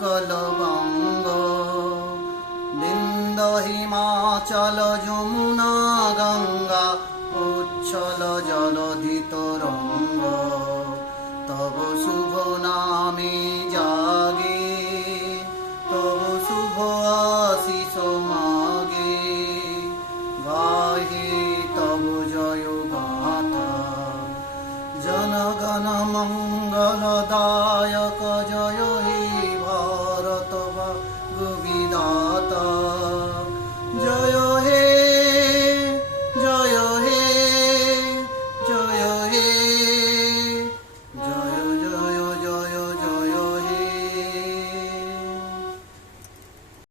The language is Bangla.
উৎকল বঙ্গ। বিন্দ হিমাচল যমুনা গঙ্গা উচ্ছল জলধি তরঙ্গ। তব শুভ নামে